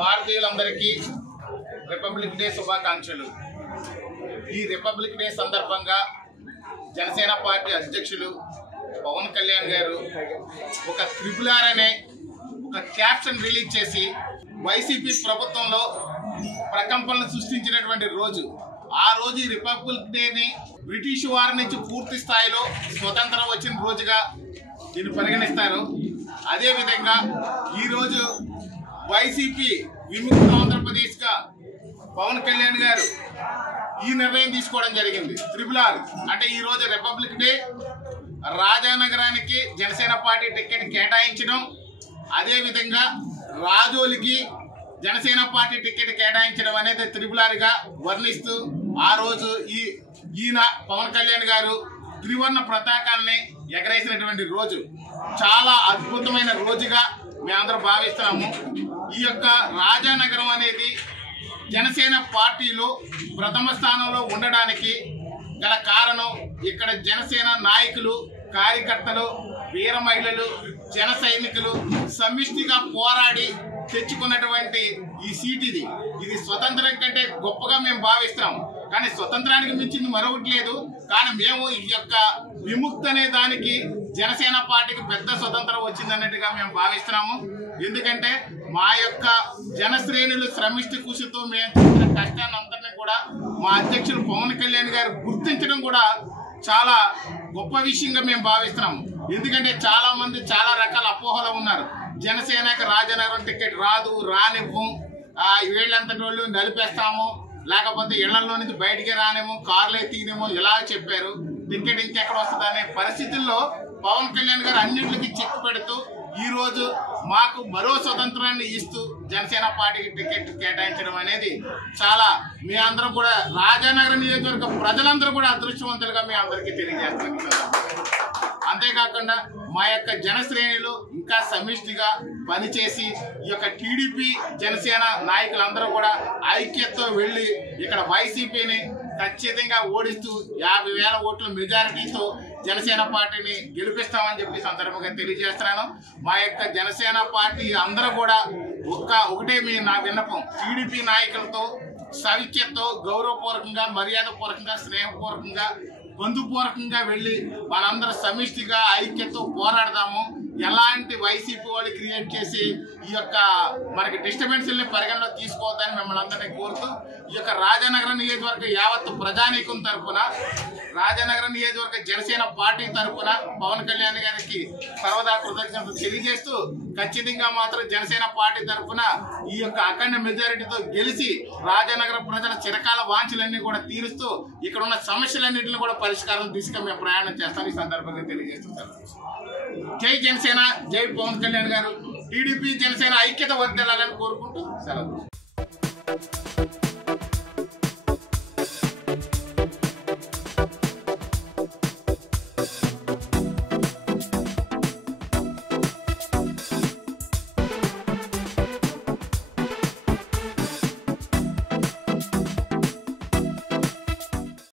భారతీయులందరికీ republic day శుభాకాంక్షలు। ఈ republic day సందర్భంగా జనసేన పార్టీ అధ్యక్షులు పవన్ కళ్యాణ్ గారు ఒక RRR అనే ఒక క్యాప్షన్ రిలీజ్ చేసి వైసీపీ ప్రభుత్వంలో ప్రకంపనలు సృష్టించినటువంటి రోజు ఆ రోజు ఈ రిపబ్లిక్ డేని బ్రిటిష్ వారి నుంచి పూర్తి స్థాయిలో స్వతంత్రం వచ్చిన రోజుగా దీన్ని పరిగణిస్తారు। అదేవిధంగా ఈరోజు వైసీపీ విముక్త ఆంధ్రప్రదేశ్గా పవన్ కళ్యాణ్ గారు ఈ నిర్ణయం తీసుకోవడం జరిగింది। RRR అంటే ఈరోజు రిపబ్లిక్ డే రాజానగరానికి జనసేన పార్టీ టికెట్ కేటాయించడం, అదేవిధంగా రాజోలికి జనసేన పార్టీ టికెట్ కేటాయించడం అనేది RRRగా వర్ణిస్తూ ఆ రోజు ఈయన పవన్ కళ్యాణ్ గారు త్రివర్ణ పతాకాన్ని ఎగరేసినటువంటి రోజు చాలా అద్భుతమైన రోజుగా మేమందరం భావిస్తున్నాము। ఈ యొక్క రాజానగరం అనేది జనసేన పార్టీలో ప్రథమ స్థానంలో ఉండడానికి గల కారణం ఇక్కడ జనసేన నాయకులు, కార్యకర్తలు, వీర మహిళలు, జన సైనికులు సమిష్టిగా పోరాడి తెచ్చుకున్నటువంటి ఈ సీట్ ఇది స్వతంత్రం కంటే గొప్పగా మేము భావిస్తున్నాం। కానీ స్వతంత్రానికి మించింది మరొకటి లేదు। కానీ మేము ఈ యొక్క విముక్తి అనే దానికి జనసేన పార్టీకి పెద్ద స్వతంత్రం వచ్చిందన్నట్టుగా మేము భావిస్తున్నాము। ఎందుకంటే మా యొక్క జనశ్రేణులు శ్రమిష్టి కృషితో మేము చేసిన కష్టాన్ని అంతటినీ కూడా మా అధ్యక్షులు పవన్ కళ్యాణ్ గారు గుర్తించడం కూడా చాలా గొప్ప విషయంగా మేము భావిస్తున్నాము। ఎందుకంటే చాలా మంది చాలా రకాల అపోహలు ఉన్నారు। జనసేనకి రాజనగరం టికెట్ రాదు, రానివ్వం, వీళ్ళంతటి వాళ్ళు నలిపేస్తాము, లేకపోతే ఇళ్లలో నుంచి బయటికి రానేమో, కార్లే తీనేమో ఇలా చెప్పారు। టికెట్ ఇంకెక్కడ వస్తుంది అనే పరిస్థితుల్లో పవన్ కళ్యాణ్ గారు అన్నింటికి చెక్ పెడుతూ ఈ రోజు మాకు మరో స్వతంత్రాన్ని ఇస్తూ జనసేన పార్టీకి టికెట్ కేటాయించడం అనేది చాలా మీ అందరం కూడా రాజానగర నియోజకవర్గ ప్రజలందరూ కూడా అదృష్టవంతులుగా మీ అందరికీ తెలియజేస్తున్నాం। అంతేకాకుండా మా యొక్క జనశ్రేణులు ఇంకా సమిష్టిగా పనిచేసి ఈ యొక్క టీడీపీ జనసేన నాయకులందరూ కూడా ఐక్యతతో వెళ్ళి ఇక్కడ వైసీపీని ఖచ్చితంగా ఓడిస్తూ 50,000 ఓట్ల మెజారిటీతో జనసేన పార్టీని గెలిపిస్తామని చెప్పి సందర్భంగా తెలియజేస్తున్నాను। మా యొక్క జనసేన పార్టీ అందరూ కూడా ఒకటే నా విన్నపం, టీడీపీ నాయకులతో సైక్యతతో గౌరవపూర్వకంగా, మర్యాదపూర్వకంగా, స్నేహపూర్వకంగా, బంధుపూర్వకంగా వెళ్ళి మనందరూ సమిష్టిగా ఐక్యతతో పోరాడదాము। ఎలాంటి వైసీపీ వాళ్ళు క్రియేట్ చేసి ఈ యొక్క మనకి డిస్టర్బెన్స్ని పరిగణలో తీసుకోవద్దని మిమ్మల్ని అందరినీ కోరుతూ ఈ యొక్క రాజానగరం నియోజకవర్గ యావత్ ప్రజానీకం తరఫున, రాజానగరం నియోజకవర్గ జనసేన పార్టీ తరఫున పవన్ కళ్యాణ్ గారికి సర్వదా కృతజ్ఞతలు తెలియజేస్తూ ఖచ్చితంగా మాత్రం జనసేన పార్టీ తరఫున ఈ యొక్క అఖండ మెజారిటీతో గెలిచి రాజానగరం ప్రజల చిరకాల వాంఛలన్నీ కూడా తీరుస్తూ ఇక్కడ ఉన్న సమస్యలన్నింటినీ కూడా పరిష్కారం దిశగా మేము ప్రయాణం చేస్తాం ఈ సందర్భంగా తెలియజేస్తున్నాం। జై జనసేన, జై పవన్ కళ్యాణ్ గారు। టీడీపీ జనసేన ఐక్యత వర్ధిల్లాలని కోరుకుంటూ సెలవు।